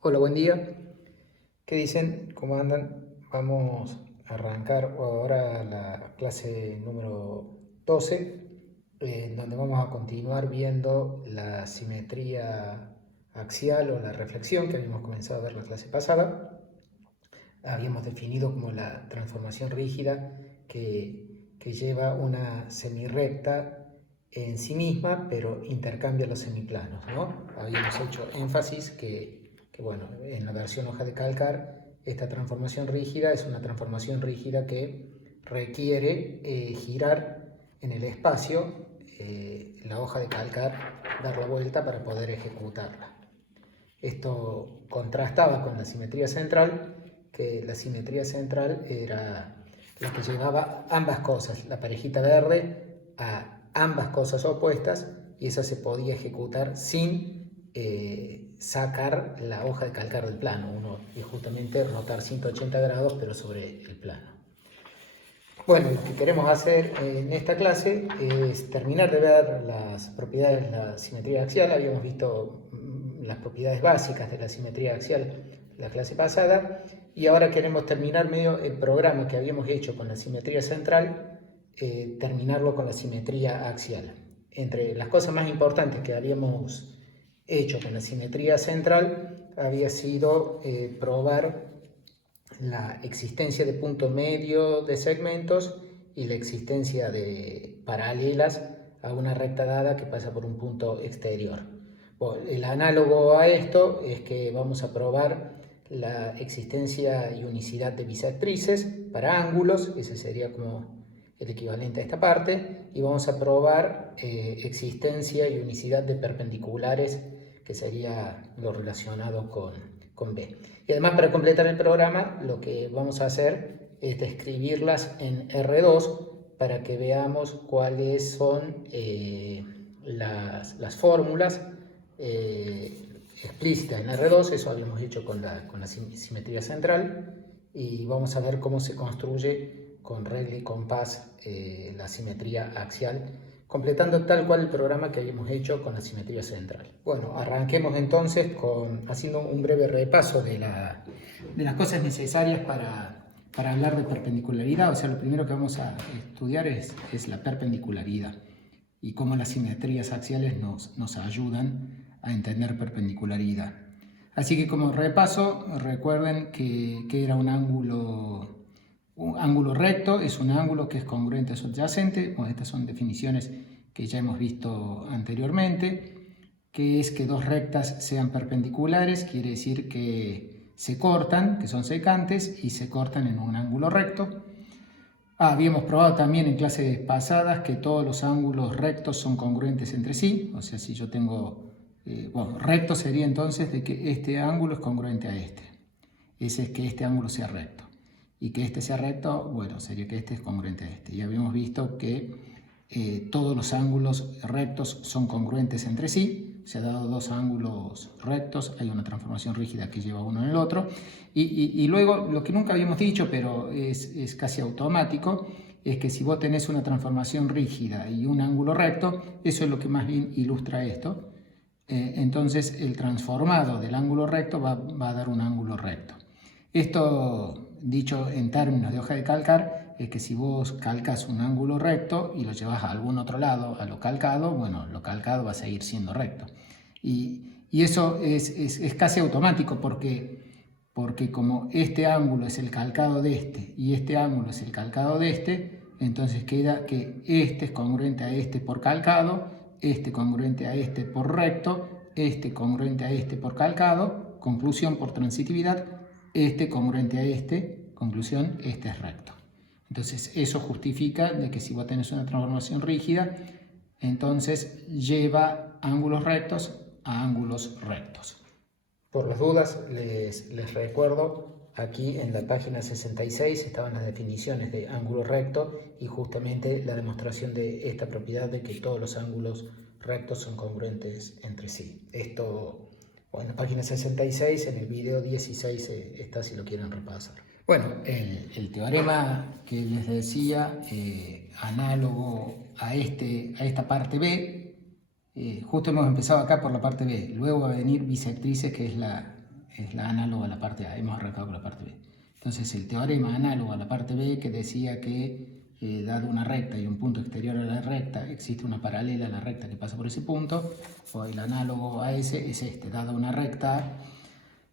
Hola, buen día. ¿Qué dicen? ¿Cómo andan? Vamos a arrancar ahora la clase número 12, en donde vamos a continuar viendo la simetría axial o la reflexión que habíamos comenzado a ver la clase pasada. Habíamos definido como la transformación rígida que lleva una semirrecta en sí misma, pero intercambia los semiplanos, ¿no? Habíamos hecho énfasis que, bueno, en la versión hoja de calcar, esta transformación rígida es una transformación rígida que requiere girar en el espacio la hoja de calcar, dar la vuelta para poder ejecutarla. Esto contrastaba con la simetría central, que la simetría central era la que llevaba ambas cosas, la parejita verde, a ambas cosas opuestas, y esa se podía ejecutar sin sacar la hoja de calcar del plano, uno y justamente rotar 180 grados pero sobre el plano. Bueno, lo que queremos hacer en esta clase es terminar de ver las propiedades de la simetría axial. Habíamos visto las propiedades básicas de la simetría axial la clase pasada y ahora queremos terminar medio el programa que habíamos hecho con la simetría central, terminarlo con la simetría axial. Entre las cosas más importantes que habíamos hecho con la simetría central había sido probar la existencia de punto medio de segmentos y la existencia de paralelas a una recta dada que pasa por un punto exterior. Bueno, el análogo a esto es que vamos a probar la existencia y unicidad de bisectrices para ángulos, ese sería como el equivalente a esta parte, y vamos a probar existencia y unicidad de perpendiculares, que sería lo relacionado con B. Y además, para completar el programa, lo que vamos a hacer es describirlas en R2 para que veamos cuáles son las fórmulas explícitas en R2. Eso habíamos hecho con la simetría central, y vamos a ver cómo se construye con regla y compás la simetría axial, completando tal cual el programa que habíamos hecho con la simetría central. Bueno, arranquemos entonces haciendo un breve repaso de las cosas necesarias para hablar de perpendicularidad. O sea, lo primero que vamos a estudiar es la perpendicularidad y cómo las simetrías axiales nos ayudan a entender perpendicularidad. Así que, como repaso, recuerden que era un ángulo recto, es un ángulo que es congruente a su adyacente. Bueno, estas son definiciones que ya hemos visto anteriormente, que es que dos rectas sean perpendiculares, quiere decir que se cortan, que son secantes, y se cortan en un ángulo recto. Habíamos probado también en clases pasadas que todos los ángulos rectos son congruentes entre sí. O sea, si yo tengo, bueno, recto sería entonces de que este ángulo es congruente a este. Ese es que este ángulo sea recto. Y que este sea recto, bueno, sería que este es congruente a este. Y habíamos visto que todos los ángulos rectos son congruentes entre sí. Se ha dado dos ángulos rectos, hay una transformación rígida que lleva uno en el otro. Y luego, lo que nunca habíamos dicho, pero es casi automático, es que si vos tenés una transformación rígida y un ángulo recto, eso es lo que más bien ilustra esto. Entonces, el transformado del ángulo recto va a dar un ángulo recto. Esto, dicho en términos de hoja de calcar, es que si vos calcas un ángulo recto y lo llevas a algún otro lado, a lo calcado, bueno, lo calcado va a seguir siendo recto. Y eso es casi automático porque como este ángulo es el calcado de este y este ángulo es el calcado de este, entonces queda que este es congruente a este por calcado, este congruente a este por recto, este congruente a este por calcado, conclusión por transitividad, este congruente a este, conclusión, este es recto. Entonces eso justifica de que si vos tenés una transformación rígida, entonces lleva ángulos rectos a ángulos rectos. Por las dudas, les recuerdo, aquí en la página 66 estaban las definiciones de ángulo recto y justamente la demostración de esta propiedad de que todos los ángulos rectos son congruentes entre sí. Esto, bueno, en la página 66, en el video 16 está si lo quieren repasar. Bueno, el teorema que les decía, análogo a esta parte B, justo hemos empezado acá por la parte B, luego va a venir bisectrices, que es es la análoga a la parte A. Hemos arrancado con la parte B. Entonces el teorema análogo a la parte B, que decía que dado una recta y un punto exterior a la recta, existe una paralela a la recta que pasa por ese punto, o el análogo a ese es este: dada una recta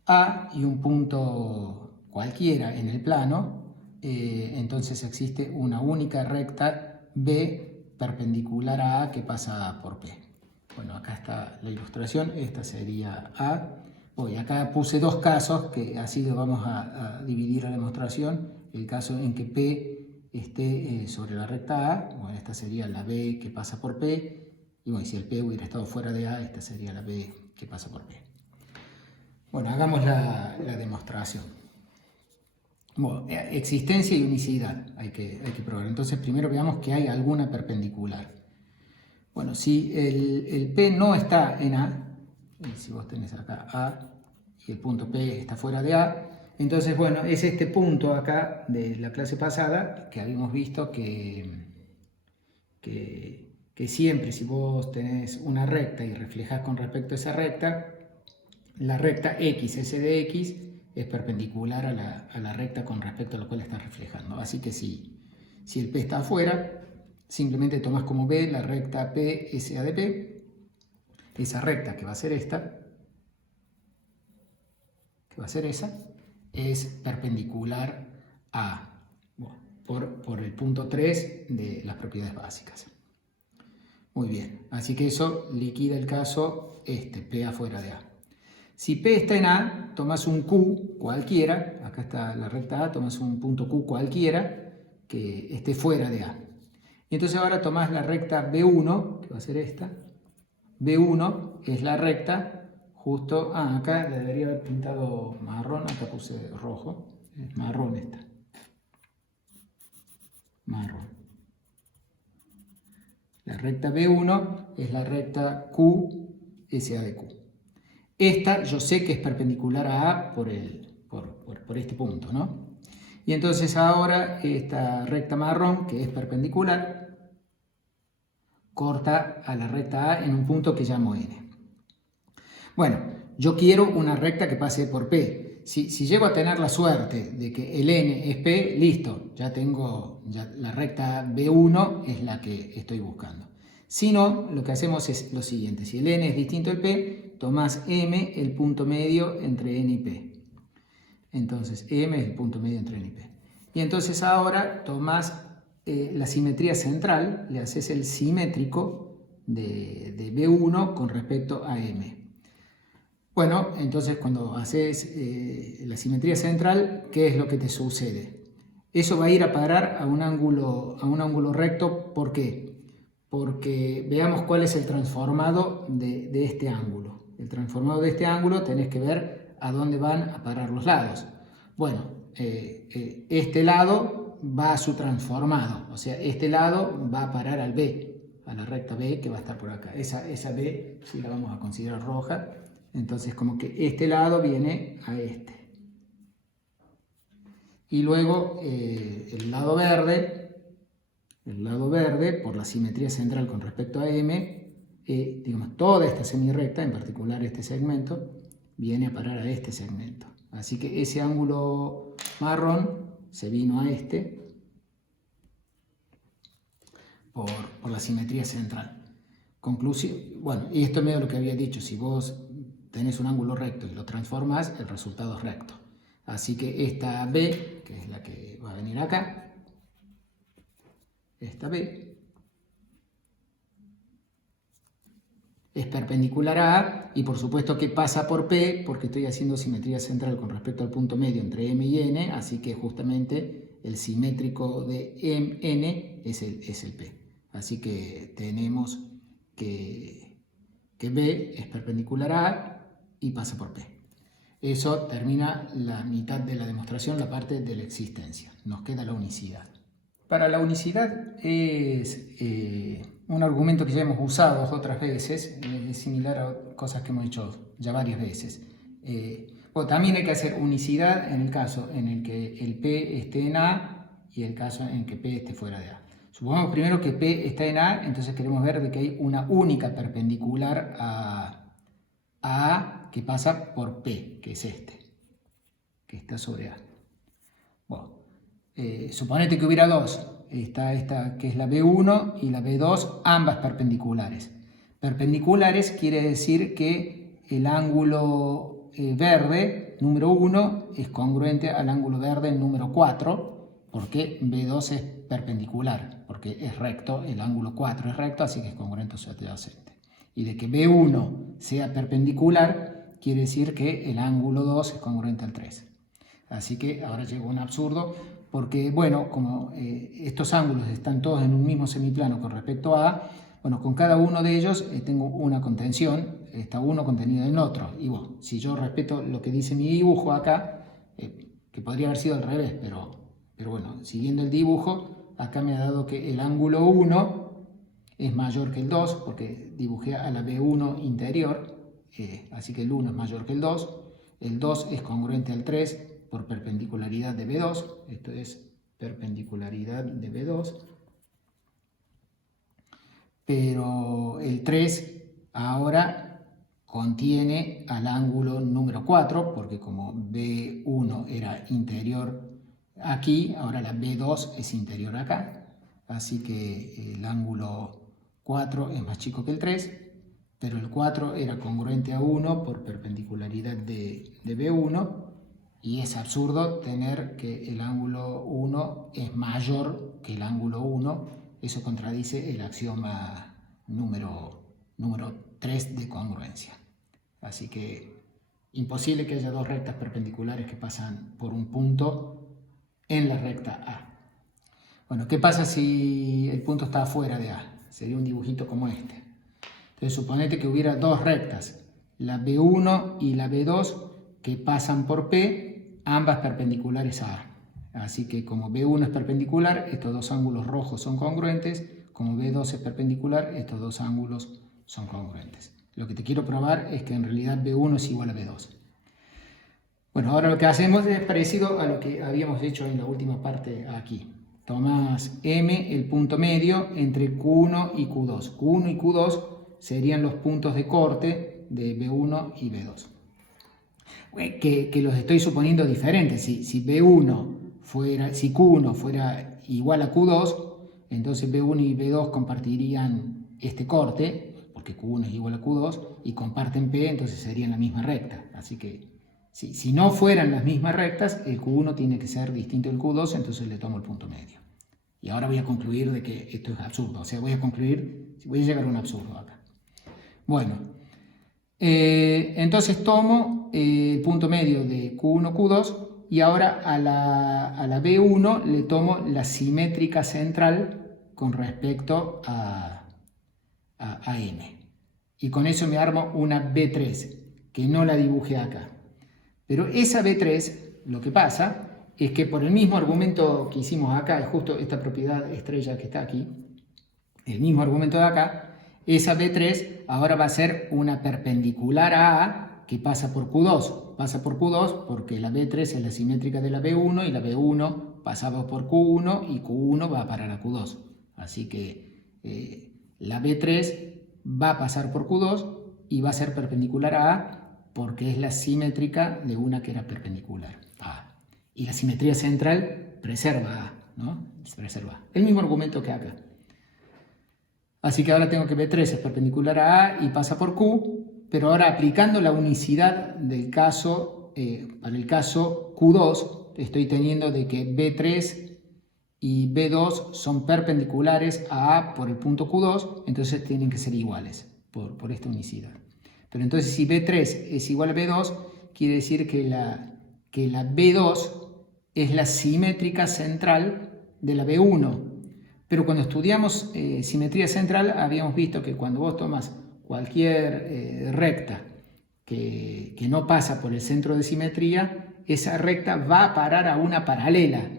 A y un punto cualquiera en el plano, entonces existe una única recta B perpendicular a A que pasa por P. Bueno, acá está la ilustración, esta sería A. Hoy acá puse dos casos, que así vamos a dividir la demostración. El caso en que P esté sobre la recta A, bueno, esta sería la B que pasa por P, y bueno, si el P hubiera estado fuera de A, esta sería la B que pasa por P. Bueno, hagamos la demostración. Bueno, existencia y unicidad hay que probar. Entonces primero veamos que hay alguna perpendicular. Bueno, si el P no está en A, y si vos tenés acá A y el punto P está fuera de A, entonces bueno, es este punto acá de la clase pasada que habíamos visto que siempre, si vos tenés una recta y reflejás con respecto a esa recta, la recta X, S de X, es perpendicular a la recta con respecto a la cual estás reflejando. Así que si el P está afuera, simplemente tomás como B la recta P, SA de P, esa recta que va a ser esta, que va a ser esa, es perpendicular a, bueno, por el punto 3 de las propiedades básicas. Muy bien, así que eso liquida el caso P afuera de A. Si P está en A, tomas un Q cualquiera, acá está la recta A, tomas un punto Q cualquiera que esté fuera de A. Y entonces ahora tomás la recta B1, que va a ser esta. B1 es la recta justo, acá le debería haber pintado marrón, acá puse rojo, es marrón esta. Marrón. La recta B1 es la recta Q, SA de Q. Esta yo sé que es perpendicular a A por este punto, ¿no? Y entonces ahora esta recta marrón, que es perpendicular, corta a la recta A en un punto que llamo N. Bueno, yo quiero una recta que pase por P. Si llego a tener la suerte de que el N es P, listo, ya la recta B1 es la que estoy buscando. Si no, lo que hacemos es lo siguiente: si el N es distinto al P, tomás M, el punto medio entre N y P. Entonces, M es el punto medio entre N y P. Y entonces ahora tomás la simetría central, le haces el simétrico de B1 con respecto a M. Bueno, entonces cuando haces la simetría central, ¿qué es lo que te sucede? Eso va a ir a parar a un ángulo recto. ¿Por qué? Porque veamos cuál es el transformado de este ángulo. El transformado de este ángulo tenés que ver a dónde van a parar los lados. Bueno, este lado va a su transformado, o sea, este lado va a parar al B, a la recta B que va a estar por acá. Esa B sí la vamos a considerar roja. Entonces como que este lado viene a este. Y luego el lado verde, por la simetría central con respecto a M, digamos, toda esta semirrecta, en particular este segmento, viene a parar a este segmento. Así que ese ángulo marrón se vino a este por la simetría central. Conclusión, bueno, y esto es medio lo que había dicho: si vos tenés un ángulo recto y lo transformas, el resultado es recto. Así que esta B, que es la que va a venir acá, esta B es perpendicular a A, y por supuesto que pasa por P, porque estoy haciendo simetría central con respecto al punto medio entre M y N, así que justamente el simétrico de N es el P. Así que tenemos que B es perpendicular a A y pasa por P. Eso termina la mitad de la demostración, la parte de la existencia. Nos queda la unicidad. Para la unicidad es un argumento que ya hemos usado otras veces, es similar a cosas que hemos hecho ya varias veces. Bueno, también hay que hacer unicidad en el caso en el que el P esté en A y el caso en que P esté fuera de A. Supongamos primero que P está en A, entonces queremos ver de que hay una única perpendicular a A que pasa por P, que es este, que está sobre A. Bueno, suponete que hubiera dos, está esta que es la B1 y la B2, ambas perpendiculares. Perpendiculares quiere decir que el ángulo verde, número 1, es congruente al ángulo verde número 4, porque B2 es perpendicular, porque es recto, el ángulo 4 es recto, así que es congruente su adyacente. Y de que B1 sea perpendicular, quiere decir que el ángulo 2 es congruente al 3. Así que ahora llegó un absurdo, porque, bueno, como estos ángulos están todos en un mismo semiplano con respecto a A, bueno, con cada uno de ellos tengo una contención, está uno contenido en el otro. Y bueno, si yo respeto lo que dice mi dibujo acá, que podría haber sido al revés, pero bueno, siguiendo el dibujo, acá me ha dado que el ángulo 1 es mayor que el 2, porque dibujé a la B1 interior, así que el 1 es mayor que el 2 es congruente al 3 por perpendicularidad de B2, esto es perpendicularidad de B2, pero el 3 ahora contiene al ángulo número 4, porque como B1 era interior aquí, ahora la B2 es interior acá, así que el ángulo 4 es más chico que el 3, pero el 4 era congruente a 1 por perpendicularidad de B1, y es absurdo tener que el ángulo 1 es mayor que el ángulo 1, eso contradice el axioma número 3 de congruencia. Así que imposible que haya dos rectas perpendiculares que pasan por un punto en la recta A. Bueno, ¿qué pasa si el punto está afuera de A? Sería un dibujito como este. Entonces suponete que hubiera dos rectas, la B1 y la B2, que pasan por P, ambas perpendiculares a A. Así que como B1 es perpendicular, estos dos ángulos rojos son congruentes, como B2 es perpendicular, estos dos ángulos son congruentes. Lo que te quiero probar es que en realidad B1 es igual a B2. Bueno, ahora lo que hacemos es parecido a lo que habíamos hecho en la última parte aquí. Tomás M, el punto medio, entre Q1 y Q2. Q1 y Q2 serían los puntos de corte de B1 y B2. Que los estoy suponiendo diferentes. Si Q1 fuera igual a Q2, entonces B1 y B2 compartirían este corte, porque Q1 es igual a Q2, y comparten P, entonces serían la misma recta. Así que si no fueran las mismas rectas, el Q1 tiene que ser distinto del Q2, entonces le tomo el punto medio. Y ahora voy a concluir de que esto es absurdo, o sea, voy a llegar a un absurdo acá. Bueno, entonces tomo el punto medio de Q1, Q2, y ahora a la B1 le tomo la simétrica central con respecto a M. Y con eso me armo una B3, que no la dibujé acá. Pero esa B3, lo que pasa es que por el mismo argumento que hicimos acá, es justo esta propiedad estrella que está aquí, el mismo argumento de acá, esa B3 ahora va a ser una perpendicular a A que pasa por Q2. Pasa por Q2 porque la B3 es la simétrica de la B1 y la B1 pasaba por Q1 y Q1 va a parar a Q2. Así que la B3 va a pasar por Q2 y va a ser perpendicular a A porque es la simétrica de una que era perpendicular a A. Y la simetría central preserva a A, ¿no? Preserva. El mismo argumento que acá. Así que ahora tengo que B3 es perpendicular a A y pasa por Q, pero ahora aplicando la unicidad del caso, para el caso Q2, estoy teniendo de que B3 y B2 son perpendiculares a A por el punto Q2, entonces tienen que ser iguales por esta unicidad. Pero entonces si B3 es igual a B2, quiere decir que la B2 es la simétrica central de la B1. Pero cuando estudiamos simetría central, habíamos visto que cuando vos tomas cualquier recta que no pasa por el centro de simetría, esa recta va a parar a una paralela.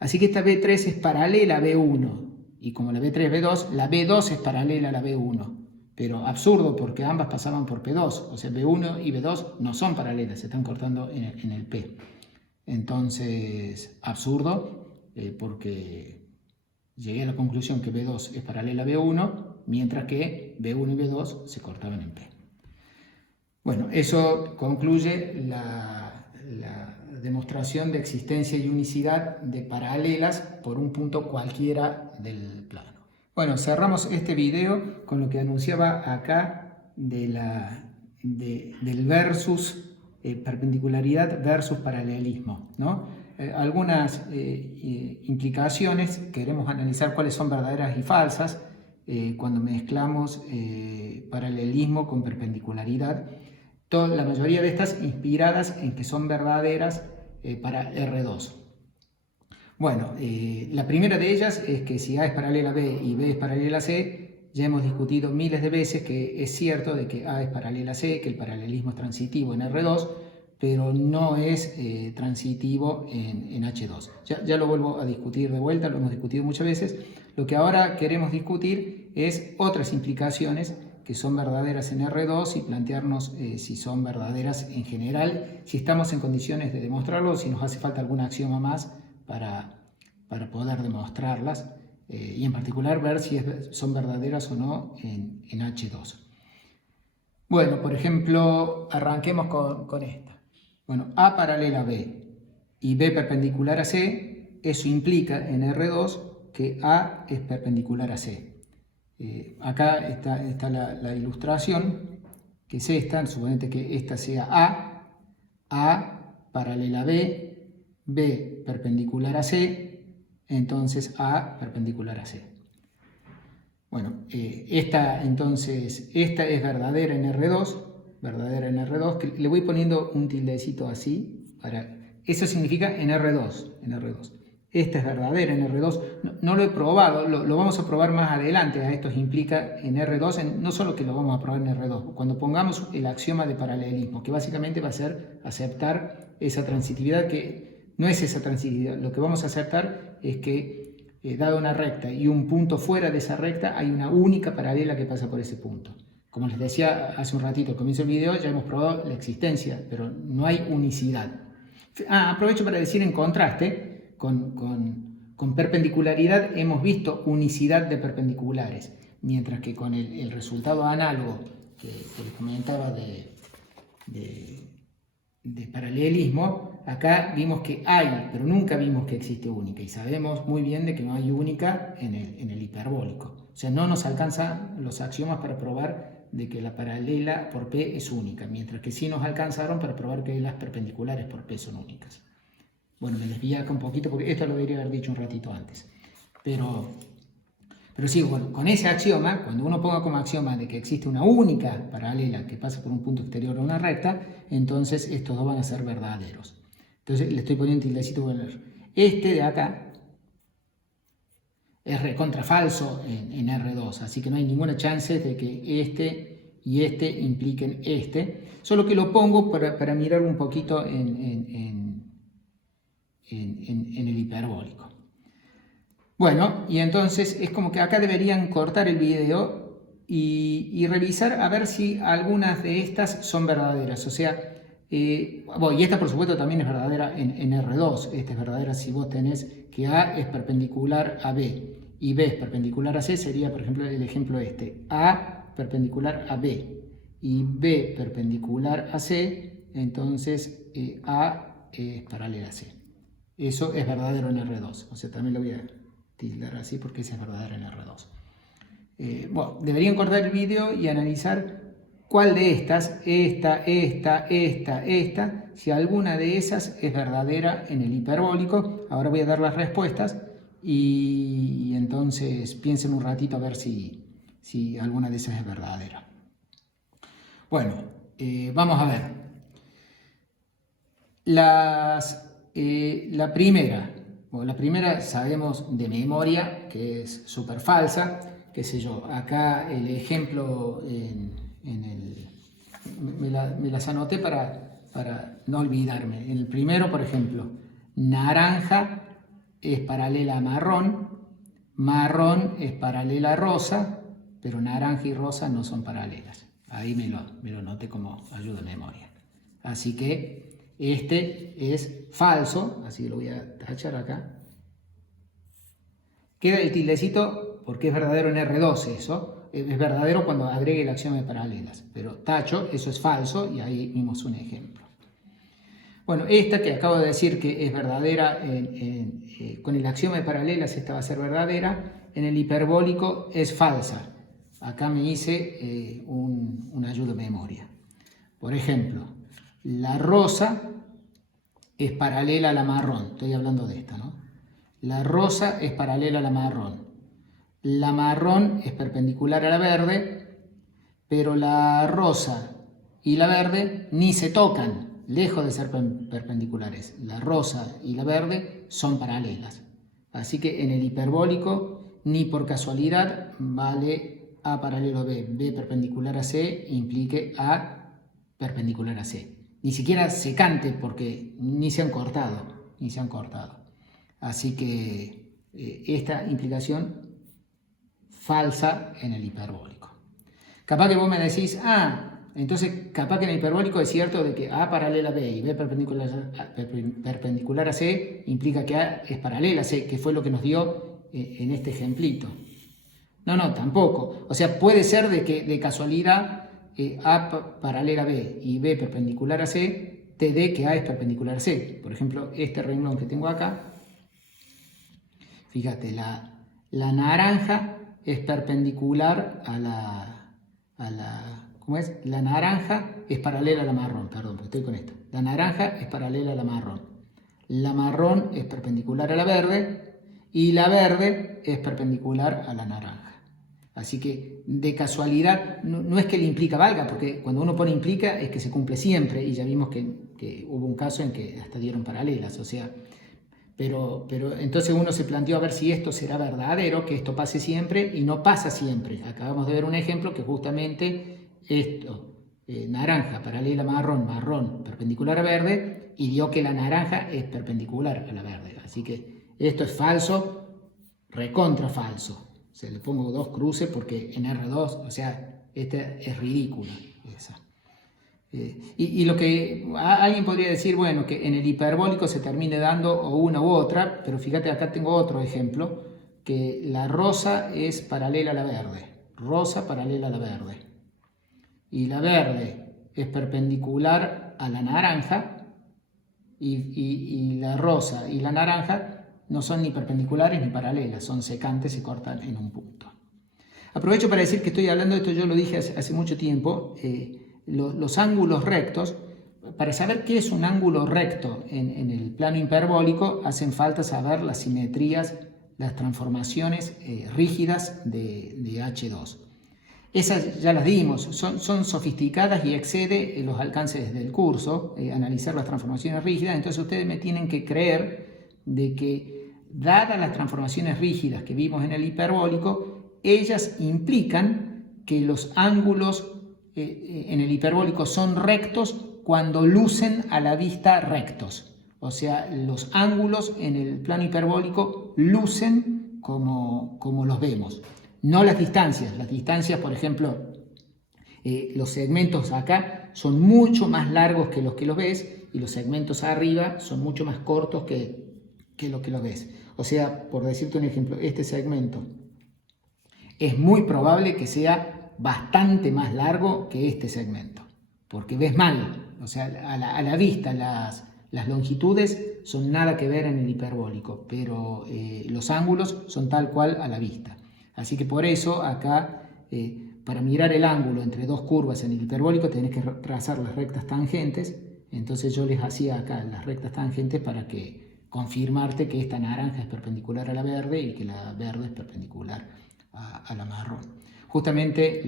Así que esta B3 es paralela a B1. Y como la B3 es B2, la B2 es paralela a la B1. Pero absurdo porque ambas pasaban por P2. O sea, B1 y B2 no son paralelas, se están cortando en el P. Entonces, absurdo porque llegué a la conclusión que B2 es paralela a B1, mientras que B1 y B2 se cortaban en P. Bueno, eso concluye la demostración de existencia y unicidad de paralelas por un punto cualquiera del plano. Bueno, cerramos este video con lo que anunciaba acá del versus, perpendicularidad versus paralelismo, ¿no? Algunas implicaciones, queremos analizar cuáles son verdaderas y falsas cuando mezclamos paralelismo con perpendicularidad. La mayoría de estas inspiradas en que son verdaderas para R2. Bueno, la primera de ellas es que si A es paralela a B y B es paralela a C, ya hemos discutido miles de veces que es cierto de que A es paralela a C, que el paralelismo es transitivo en R2, pero no es transitivo en H2. Ya lo vuelvo a discutir de vuelta, lo hemos discutido muchas veces. Lo que ahora queremos discutir es otras implicaciones que son verdaderas en R2 y plantearnos si son verdaderas en general, si estamos en condiciones de demostrarlo, si nos hace falta algún axioma más para poder demostrarlas y en particular ver si son verdaderas o no en H2. Bueno, por ejemplo, arranquemos con esta. Bueno, A paralela a B y B perpendicular a C, eso implica en R2 que A es perpendicular a C. Acá está la ilustración, que es esta, suponete que esta sea A paralela a B, B perpendicular a C, entonces A perpendicular a C. Bueno, esta es verdadera en R2, que le voy poniendo un tildecito así, eso significa en R2. Esta es verdadera en R2, no lo he probado, lo vamos a probar más adelante, a esto implica en R2, no solo que lo vamos a probar en R2, cuando pongamos el axioma de paralelismo, que básicamente va a ser aceptar esa transitividad, que no es esa transitividad, lo que vamos a aceptar es que dada una recta y un punto fuera de esa recta, hay una única paralela que pasa por ese punto. Como les decía hace un ratito al comienzo del video, ya hemos probado la existencia, pero no hay unicidad. Aprovecho para decir en contraste, con perpendicularidad hemos visto unicidad de perpendiculares, mientras que con el resultado análogo que les comentaba de paralelismo, acá vimos que hay, pero nunca vimos que existe única, y sabemos muy bien de que no hay única en el hiperbólico. O sea, no nos alcanzan los axiomas para probar de que la paralela por P es única, mientras que sí nos alcanzaron para probar que las perpendiculares por P son únicas. Bueno, me desvié acá un poquito porque esto lo debería haber dicho un ratito antes. Pero sí, bueno, con ese axioma, cuando uno ponga como axioma de que existe una única paralela que pasa por un punto exterior a una recta, entonces estos dos van a ser verdaderos. Entonces le estoy poniendo un tildecito. Este de acá es recontra falso en R2, así que no hay ninguna chance de que este y este impliquen este. Solo que lo pongo para mirar un poquito en el hiperbólico. Bueno, y entonces es como que acá deberían cortar el video y revisar a ver si algunas de estas son verdaderas. O sea, bueno, y esta por supuesto también es verdadera en R2. Esta es verdadera si vos tenés que A es perpendicular a B y B es perpendicular a C. Sería, por ejemplo, el ejemplo este. A perpendicular a B y B perpendicular a C. Entonces A es paralela a C. Eso es verdadero en R2. O sea, también lo voy a tildar así porque ese es verdadero en R2. Bueno, deberían cortar el video y analizar cuál de estas, esta, si alguna de esas es verdadera en el hiperbólico. Ahora voy a dar las respuestas y entonces piensen un ratito a ver si alguna de esas es verdadera. Bueno, vamos a ver. La primera sabemos de memoria que es súper falsa, qué sé yo, acá el ejemplo me las anoté para no olvidarme. En el primero, por ejemplo, naranja es paralela a marrón, marrón es paralela a rosa, pero naranja y rosa no son paralelas. Ahí me lo noté como ayuda de memoria. Así que este es falso, así lo voy a tachar acá. Queda el tildecito porque es verdadero en R2 eso. es verdadero cuando agregue la axioma de paralelas, pero tacho, eso es falso y ahí vimos un ejemplo. Bueno, esta que acabo de decir que es verdadera con el axioma de paralelas, esta va a ser verdadera, en el hiperbólico es falsa. Acá me hice un ayuda de memoria. Por ejemplo, la rosa es paralela a la marrón, estoy hablando de esta, ¿no? La rosa es paralela a la marrón. La marrón es perpendicular a la verde, pero la rosa y la verde ni se tocan, lejos de ser perpendiculares. La rosa y la verde son paralelas. Así que en el hiperbólico, ni por casualidad vale A paralelo a B, B perpendicular a C implique A perpendicular a C. Ni siquiera secante porque ni se han cortado, Así que esta implicación falsa en el hiperbólico. Capaz que vos me decís, entonces capaz que en el hiperbólico es cierto de que A paralela a B y B perpendicular a C implica que A es paralela a C, que fue lo que nos dio en este ejemplito. No, tampoco. O sea, puede ser de que de casualidad A paralela a B y B perpendicular a C te dé que A es perpendicular a C. Por ejemplo, este renglón que tengo acá, fíjate, la naranja es perpendicular a la ¿cómo es? La naranja es paralela a la marrón, perdón, porque estoy con esto. La naranja es paralela a la marrón. La marrón es perpendicular a la verde y la verde es perpendicular a la naranja. Así que de casualidad, no es que el implica valga, porque cuando uno pone implica es que se cumple siempre, y ya vimos que hubo un caso en que hasta dieron paralelas, o sea, pero entonces uno se planteó a ver si esto será verdadero, que esto pase siempre, y no pasa siempre. Acabamos de ver un ejemplo que justamente esto, naranja paralela a marrón, marrón perpendicular a verde, y dio que la naranja es perpendicular a la verde. Así que esto es falso, recontra falso. Se le pongo dos cruces porque en R2, o sea, esta es ridícula. Esa. Y lo que alguien podría decir, bueno, que en el hiperbólico se termine dando o una u otra, pero fíjate, acá tengo otro ejemplo, que la rosa es paralela a la verde, rosa paralela a la verde, y la verde es perpendicular a la naranja, y la rosa y la naranja no son ni perpendiculares ni paralelas, son secantes, se cortan en un punto. Aprovecho para decir que estoy hablando de esto, yo lo dije hace mucho tiempo, los ángulos rectos. Para saber qué es un ángulo recto en el plano hiperbólico, hacen falta saber las simetrías, las transformaciones rígidas de H2. Esas ya las dimos, son sofisticadas y excede los alcances del curso, analizar las transformaciones rígidas. Entonces ustedes me tienen que creer de que, dadas las transformaciones rígidas que vimos en el hiperbólico, ellas implican que los ángulos en el hiperbólico son rectos cuando lucen a la vista rectos. O sea, los ángulos en el plano hiperbólico lucen como los vemos. No las distancias, por ejemplo, los segmentos acá son mucho más largos que los ves, y los segmentos arriba son mucho más cortos que lo que lo ves. O sea, por decirte un ejemplo, este segmento es muy probable que sea bastante más largo que este segmento, porque ves mal, o sea, a la vista las longitudes son nada que ver en el hiperbólico, pero los ángulos son tal cual a la vista. Así que por eso acá, para mirar el ángulo entre dos curvas en el hiperbólico, tenés que trazar las rectas tangentes. Entonces yo les hacía acá las rectas tangentes para confirmarte que esta naranja es perpendicular a la verde y que la verde es perpendicular a la marrón. Justamente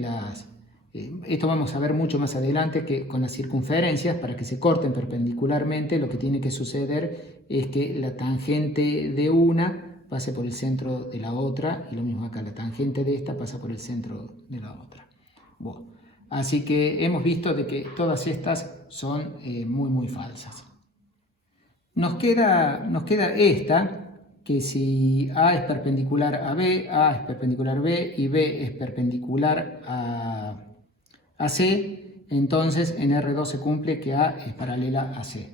esto vamos a ver mucho más adelante, que con las circunferencias, para que se corten perpendicularmente, lo que tiene que suceder es que la tangente de una pase por el centro de la otra, y lo mismo acá, la tangente de esta pasa por el centro de la otra. Bueno, así que hemos visto de que todas estas son muy falsas. Nos queda esta, que si A es perpendicular a B, A es perpendicular a B y B es perpendicular a C, entonces en R2 se cumple que A es paralela a C.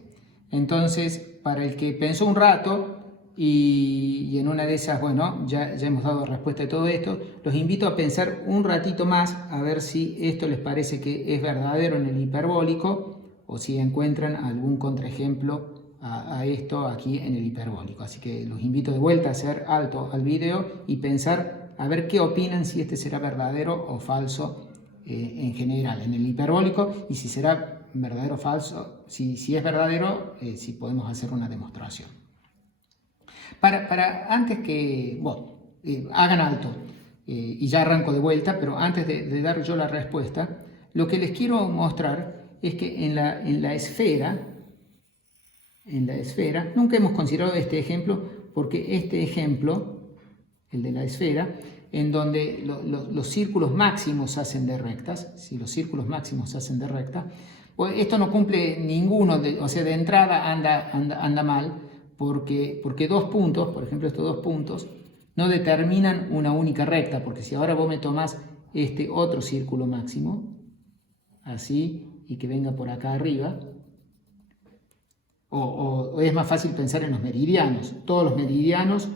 Entonces, para el que pensó un rato y en una de esas, bueno, ya hemos dado respuesta a todo esto. Los invito a pensar un ratito más a ver si esto les parece que es verdadero en el hiperbólico o si encuentran algún contraejemplo a esto aquí en el hiperbólico. Así que los invito de vuelta a hacer alto al video y pensar a ver qué opinan, si este será verdadero o falso en general en el hiperbólico, y si será verdadero o falso, si es verdadero, si podemos hacer una demostración. Antes que, bueno, hagan alto y ya arranco de vuelta, pero antes de dar yo la respuesta, lo que les quiero mostrar es que en la esfera, nunca hemos considerado este ejemplo, porque este ejemplo, el de la esfera, en donde los círculos máximos se hacen de rectas, si los círculos máximos se hacen de recta, pues esto no cumple ninguno, o sea, de entrada anda mal, porque dos puntos, por ejemplo estos dos puntos, no determinan una única recta, porque si ahora vos me tomás este otro círculo máximo, así, y que venga por acá arriba, o es más fácil pensar en los meridianos. Todos los meridianos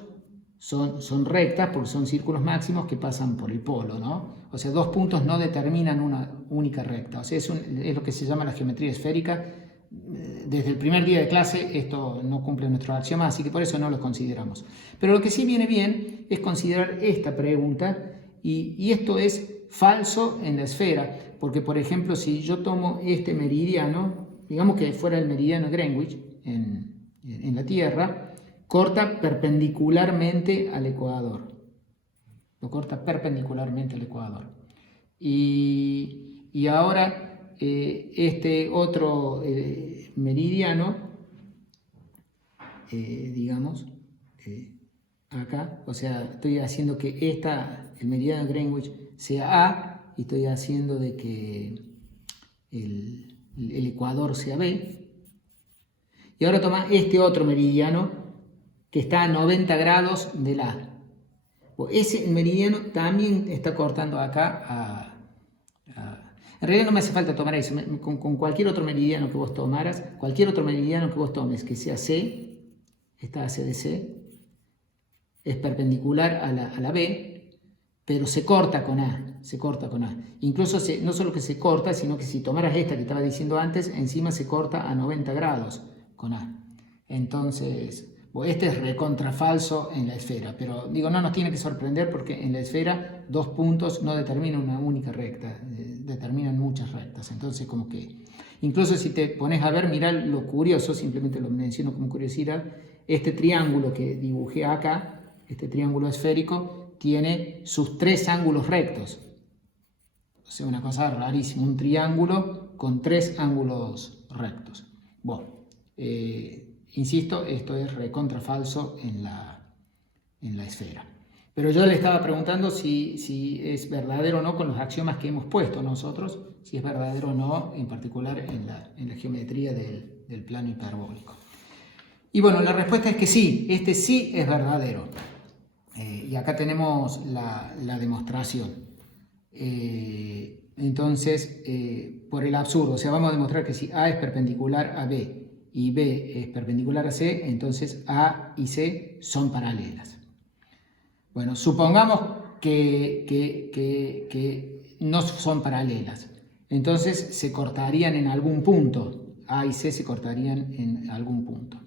son rectas porque son círculos máximos que pasan por el polo, ¿no? O sea, dos puntos no determinan una única recta. O sea, es lo que se llama la geometría esférica. Desde el primer día de clase esto no cumple nuestro axioma, así que por eso no lo consideramos. Pero lo que sí viene bien es considerar esta pregunta, y esto es falso en la esfera, porque por ejemplo si yo tomo este meridiano, digamos que fuera el meridiano Greenwich en la Tierra, corta perpendicularmente al ecuador. Lo corta perpendicularmente al ecuador. Y ahora este otro meridiano, digamos, acá, o sea, estoy haciendo que el meridiano Greenwich sea A, y estoy haciendo de que el ecuador sea B. Y ahora toma este otro meridiano que está a 90 grados del A. Ese meridiano también está cortando acá en realidad no me hace falta tomar eso, con cualquier otro meridiano que vos tomaras, cualquier otro meridiano que vos tomes que sea C, esta AC de C, es perpendicular a la B, pero se corta con A, Incluso no solo que se corta, sino que si tomaras esta que estaba diciendo antes, encima se corta a 90 grados con A. Entonces, este es recontrafalso en la esfera, pero digo, no nos tiene que sorprender, porque en la esfera dos puntos no determinan una única recta, determinan muchas rectas. Entonces, como que, incluso si te pones a ver, mirá lo curioso, simplemente lo menciono como curiosidad, este triángulo que dibujé acá, este triángulo esférico, tiene sus tres ángulos rectos. O sea, una cosa rarísima, un triángulo con tres ángulos rectos. Bueno, insisto, esto es recontrafalso en la esfera. Pero yo le estaba preguntando si es verdadero o no con los axiomas que hemos puesto nosotros, si es verdadero o no, en particular en la geometría del plano hiperbólico. Y bueno, la respuesta es que sí, este sí es verdadero. Y acá tenemos la demostración. Entonces, por el absurdo, o sea, vamos a demostrar que si A es perpendicular a B y B es perpendicular a C, entonces A y C son paralelas. Bueno, supongamos que no son paralelas, entonces se cortarían en algún punto. A y C se cortarían en algún punto.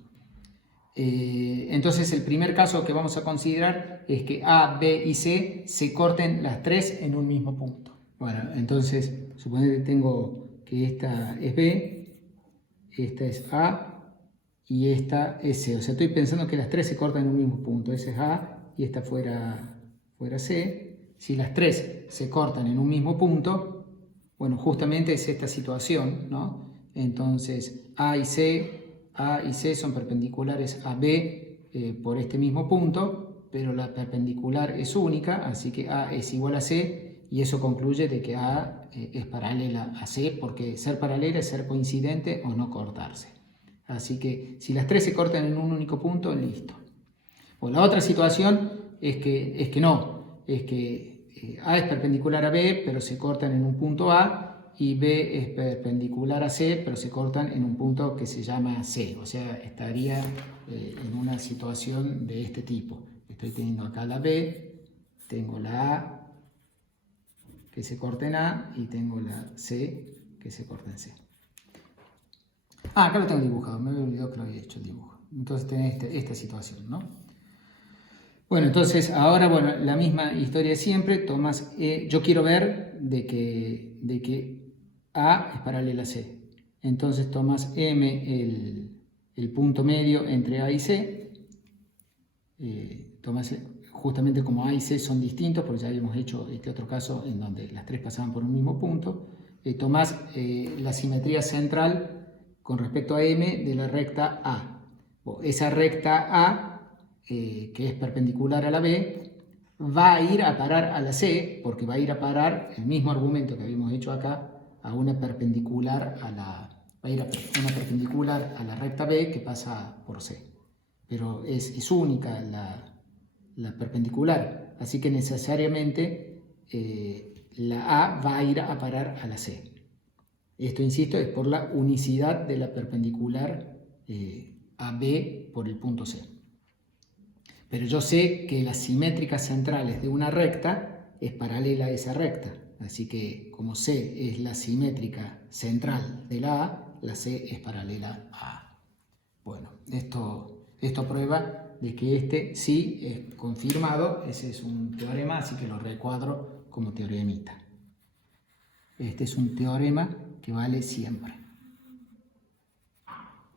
Entonces el primer caso que vamos a considerar es que A, B y C se corten las tres en un mismo punto. Bueno, entonces suponer que tengo que esta es B, esta es A y esta es C. O sea, estoy pensando que las tres se cortan en un mismo punto. Esa es A y esta fuera C. Si las tres se cortan en un mismo punto, bueno, justamente es esta situación, ¿no? Entonces A y C son perpendiculares a B por este mismo punto, pero la perpendicular es única, así que A es igual a C, y eso concluye de que A es paralela a C, porque ser paralela es ser coincidente o no cortarse. Así que si las tres se cortan en un único punto, listo. O la otra situación es que A es perpendicular a B, pero se cortan en un punto A, y B es perpendicular a C, pero se cortan en un punto que se llama C. O sea, estaría en una situación de este tipo. Estoy teniendo acá la B, tengo la A que se corta en A y tengo la C que se corta en C. Acá lo tengo dibujado, me había olvidado que lo había hecho el dibujo. Entonces tenés esta situación, ¿no? Bueno, entonces ahora, bueno, la misma historia de siempre, tomas yo quiero ver de que A es paralela a C. Entonces tomas M, el punto medio entre A y C, tomas justamente como A y C son distintos, porque ya habíamos hecho este otro caso en donde las tres pasaban por un mismo punto, tomás la simetría central con respecto a M de la recta A. Esa recta A, que es perpendicular a la B, va a ir a parar a la C, porque va a ir a parar el mismo argumento que habíamos hecho acá, a una perpendicular va a ir a una perpendicular a la recta B que pasa por C. Pero es única la perpendicular, así que necesariamente la A va a ir a parar a la C. Esto, insisto, es por la unicidad de la perpendicular a B por el punto C. Pero yo sé que las simétricas centrales de una recta es paralela a esa recta, así que como C es la simétrica central de la C es paralela a A. Bueno, esto prueba de que este sí es confirmado, ese es un teorema, así que lo recuadro como teoremita. Este es un teorema que vale siempre.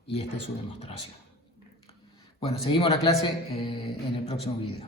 Y esta es su demostración. Bueno, seguimos la clase en el próximo video.